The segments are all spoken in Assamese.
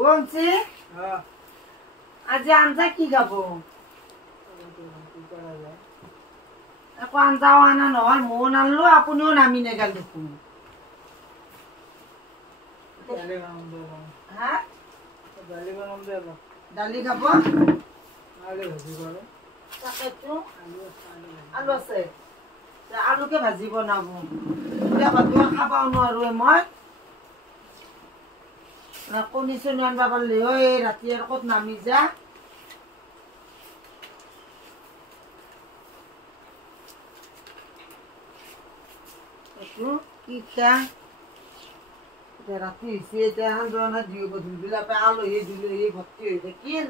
বলছি আজ আনজা কি খাবো এখন আনজাও আনা নহল মন আনলো আপুনিও নামি নেগাল দেখুন হ্যাঁ ডালি খাব আলু আছে আলুকে ভাজি বনাব খাবাও নোৱাৰো মই কণী চনি আনবা পাৰলি হয় ৰাতি আৰু ক'ত নামি যা কি খা ৰাতি হৈছে এতিয়া আঞ্জা দিও গধূলিবিলাকে আলহী দুলহী ভৰ্তি হৈ থাকিল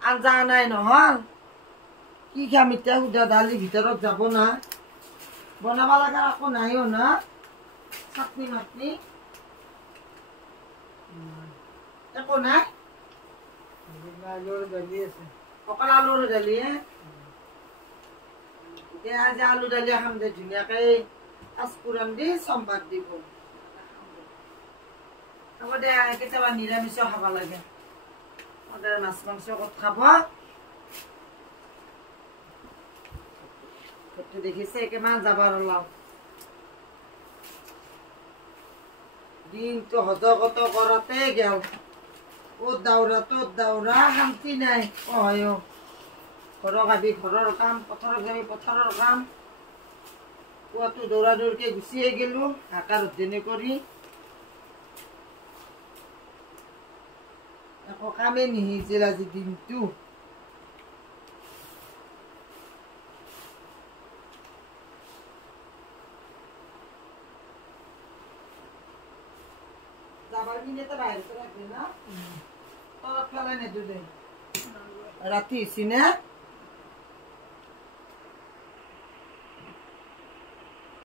আঞ্জা নাই নহল কি খাম এতিয়া সুধা দালি ভিতৰত যাব না বনাব লগা একো নাইও না চাটনি মাটনি একো নাই অকল আলুৰ দালি এতিয়া আজি আলু দালি খাম দে ধুনীয়াকে পাঁচফোৰণ দি চম্বাৰ দিব হ'ব দে কেতিয়াবা নিৰামিষও খাব লাগে সদায় মাছ মাংস ক'ত খাব দেখিছে কিমান যাবাৰ ওলাও দিনটো হজকত কৰাতে গেল ত'ত দাউৰা শান্তি নাই হয় ঘৰৰ গাবি ঘৰৰ কাম পথাৰত যাবি পথাৰৰ কাম পুৱাটো দৌৰা দৌৰকে গুচিয়ে গেলো হাকাৰ উদ্ধানি কৰি একো কামেই নিহিছিল আজি দিনটো যাবাৰ মিনিটে বাহিৰতে ৰাখবি না তলত পেলাই নেদো দে ৰাতি হৈছে নে